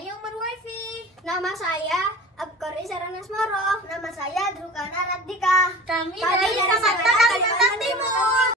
saya Umar Wifi. Nama saya Abkori Saranasmoro. Nama saya Drukana Radika. Kami dari Sangatta, Kalimantan Timur.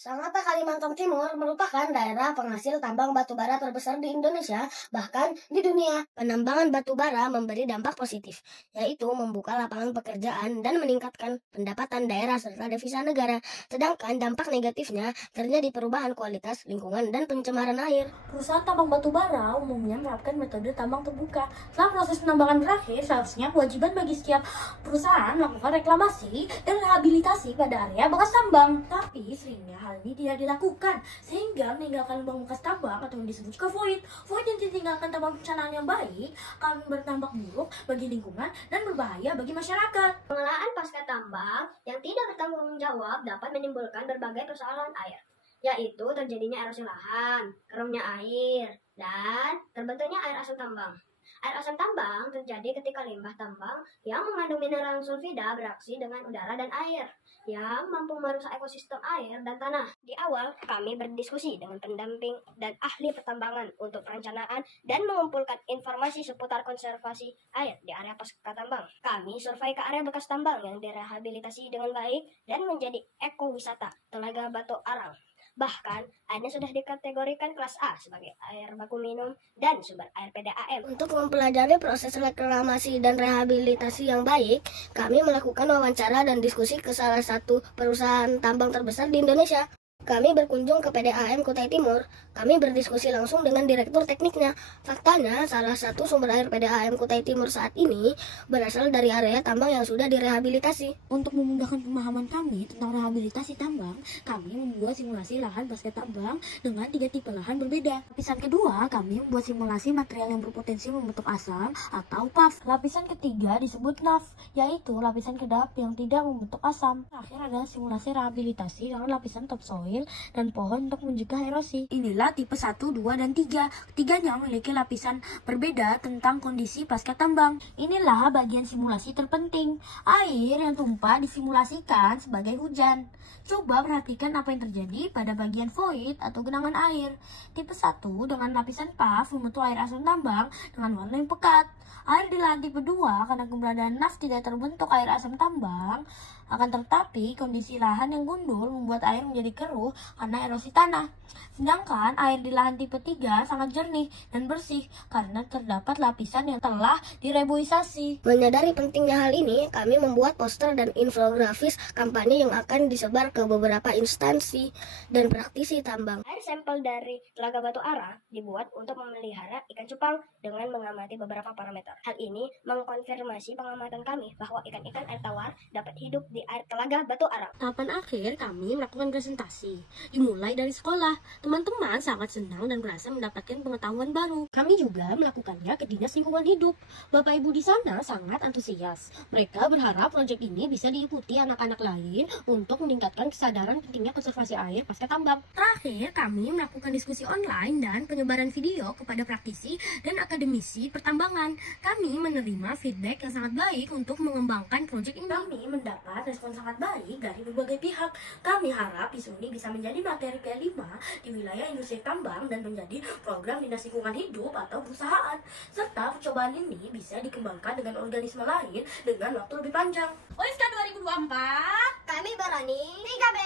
Sangatta, Kalimantan Timur merupakan daerah penghasil tambang batubara terbesar di Indonesia, bahkan di dunia. Penambangan batubara memberi dampak positif, yaitu membuka lapangan pekerjaan dan meningkatkan pendapatan daerah serta devisa negara. Sedangkan dampak negatifnya terjadi perubahan kualitas lingkungan dan pencemaran air. Perusahaan tambang batubara umumnya menerapkan metode tambang terbuka. Setelah proses penambangan berakhir, seharusnya kewajiban bagi setiap perusahaan melakukan reklamasi dan rehabilitasi pada area bekas tambang. Tapi seringnya hal ini tidak dilakukan, sehingga meninggalkan lubang bekas tambang atau yang disebut juga void. Void yang ditinggalkan tanpa perencanaan yang baik akan berdampak buruk bagi lingkungan dan berbahaya bagi masyarakat. Pengelolaan pasca tambang yang tidak bertanggung jawab dapat menimbulkan berbagai persoalan air, yaitu terjadinya erosi lahan, kerumnya air, dan terbentuknya air asam tambang. Air asam tambang terjadi ketika limbah tambang yang mengandung mineral sulfida beraksi dengan udara dan air yang mampu merusak ekosistem air dan tanah. Di awal, kami berdiskusi dengan pendamping dan ahli pertambangan untuk perencanaan dan mengumpulkan informasi seputar konservasi air di area pasca tambang. Kami survei ke area bekas tambang yang direhabilitasi dengan baik dan menjadi ekowisata Telaga Batu Arang. Bahkan, airnya sudah dikategorikan kelas A sebagai air baku minum dan sumber air PDAM. Untuk mempelajari proses reklamasi dan rehabilitasi yang baik, kami melakukan wawancara dan diskusi ke salah satu perusahaan tambang terbesar di Indonesia. Kami berkunjung ke PDAM Kutai Timur. Kami berdiskusi langsung dengan direktur tekniknya. Faktanya, salah satu sumber air PDAM Kutai Timur saat ini berasal dari area tambang yang sudah direhabilitasi. Untuk memudahkan pemahaman kami tentang rehabilitasi tambang, kami membuat simulasi lahan pasca tambang dengan 3 tipe lahan berbeda. Lapisan kedua, kami membuat simulasi material yang berpotensi membentuk asam atau PAF. Lapisan ketiga disebut NAF, yaitu lapisan kedap yang tidak membentuk asam. Terakhir adalah simulasi rehabilitasi dengan lapisan topsoil dan pohon untuk mencegah erosi. Inilah tipe 1, 2, dan 3. Ketiganya memiliki lapisan berbeda tentang kondisi pasca tambang. Inilah bagian simulasi terpenting. Air yang tumpah disimulasikan sebagai hujan. Coba perhatikan apa yang terjadi pada bagian void atau genangan air. Tipe 1 dengan lapisan PAF membentuk air asam tambang dengan warna yang pekat. Air di lahan tipe 2 karena keberadaan NAF tidak terbentuk air asam tambang. Akan tetapi kondisi lahan yang gundul membuat air menjadi keruh karena erosi tanah. Sedangkan air di lahan tipe 3 sangat jernih dan bersih karena terdapat lapisan yang telah direbuisasi. Menyadari pentingnya hal ini, kami membuat poster dan infografis kampanye yang akan disebar ke beberapa instansi dan praktisi tambang. Air sampel dari Telaga Batu Arang dibuat untuk memelihara ikan cupang dengan mengamati beberapa parameter. Hal ini mengkonfirmasi pengamatan kami bahwa ikan-ikan air tawar dapat hidup di air Telaga Batu Arang. Tahapan akhir kami melakukan presentasi. Dimulai dari sekolah. Teman-teman sangat senang dan merasa mendapatkan pengetahuan baru. Kami juga melakukannya ke Dinas Lingkungan Hidup. Bapak Ibu di sana sangat antusias. Mereka berharap proyek ini bisa diikuti anak-anak lain untuk meningkatkan kesadaran pentingnya konservasi air pasca tambang. Terakhir, kami melakukan diskusi online dan penyebaran video kepada praktisi dan akademisi pertambangan. Kami menerima feedback yang sangat baik untuk mengembangkan proyek ini. Kami mendapat respon sangat baik dari berbagai pihak. Kami harap isu ini bisa menjadi materi P5 di wilayah industri tambang dan menjadi program Dinas Lingkungan Hidup atau perusahaan. Serta percobaan ini bisa dikembangkan dengan organisme lain dengan waktu lebih panjang. OIFKA 2024, Kami berani 3B.